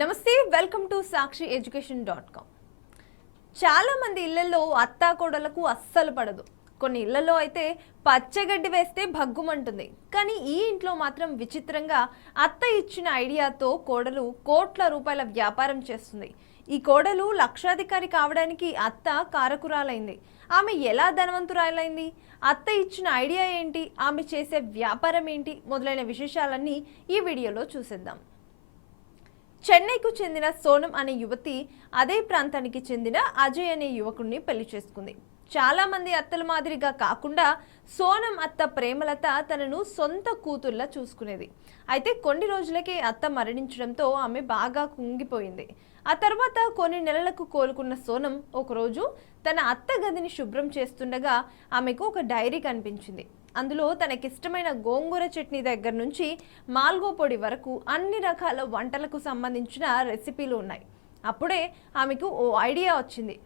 నమస్తే, welcome to sakshieducation.com. చాలా మంది ఇళ్లలో అత్తాకోడలకు అస్సలు పడదు. కొన్ని ఇళ్లలో అయితే పచ్చగడ్డి వేస్తే భగ్గుమంటుంది. కానీ ఈ ఇంట్లో మాత్రం విచిత్రంగా అత్త ఇచ్చిన ఐడియాతో కోడలు కోట్ల రూపాయల వ్యాపారం చేస్తుంది. ఈ కోడలు లక్షాధికారి కావడానికి అత్త కారకురాలైంది. ఆమె ఎలా ధనవంతురాలైంది? అత్త ఇచ్చిన ఐడియా ఏంటి? ఆమె చేసే వ్యాపారం ఏంటి? మొదలైన విశేషాలన్నీ ఈ వీడియోలో చూసేద్దాం. చెన్నైకు చెందిన సోనం అనే యువతి అదే ప్రాంతానికి చెందిన అజయ్ అనే యువకుడిని పెళ్లి చేసుకుంది. చాలా మంది అత్తల మాదిరిగా కాకుండా సోనం అత్త ప్రేమలత తనను సొంత కూతుర్లా చూసుకునేది. అయితే కొన్ని రోజులకే అత్త మరణించడంతో ఆమె బాగా కుంగిపోయింది. ఆ తర్వాత కొన్ని నెలలకు కోలుకున్న సోనం ఒకరోజు తన అత్త గదిని శుభ్రం చేస్తుండగా ఆమెకు ఒక డైరీ కనిపించింది. అందులో తనకిష్టమైన గోంగూర చట్నీ దగ్గర నుంచి మాల్గో పొడి వరకు అన్ని రకాల వంటలకు సంబంధించిన రెసిపీలు ఉన్నాయి. అప్పుడే ఆమెకు ఓ ఐడియా వచ్చింది.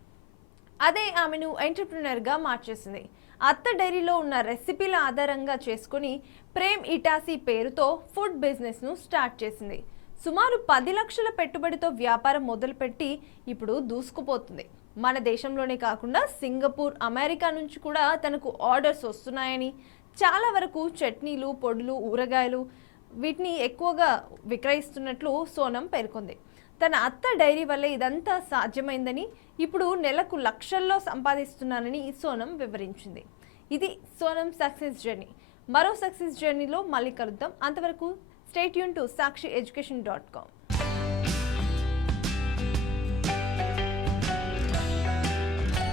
అదే ఆమెను ఎంటర్‌ప్రెన్యూర్‌గా మార్చేసింది. అత్త డైరీలో ఉన్న రెసిపీల ఆధారంగా చేసుకుని ప్రేమ్ ఇటాసీ పేరుతో ఫుడ్ బిజినెస్ను స్టార్ట్ చేసింది. సుమారు 10 లక్షల పెట్టుబడితో వ్యాపారం మొదలుపెట్టి ఇప్పుడు దూసుకుపోతుంది. మన దేశంలోనే కాకుండా సింగపూర్, అమెరికా నుంచి కూడా తనకు ఆర్డర్స్ వస్తున్నాయని, చాలా వరకు చట్నీలు, పొడులు, ఊరగాయలు వీటిని ఎక్కువగా విక్రయిస్తున్నట్లు సోనం పేర్కొంది. తన అత్త డైరీ వల్ల ఇదంతా సాధ్యమైందని, ఇప్పుడు నెలకు లక్షల్లో సంపాదిస్తున్నానని సోనం వివరించింది. ఇది సోనం సక్సెస్ జర్నీ. మరో సక్సెస్ జర్నీలో మళ్ళీ కలుద్దాం. అంతవరకు స్టే ట్యూన్ టు sakshieducation.com.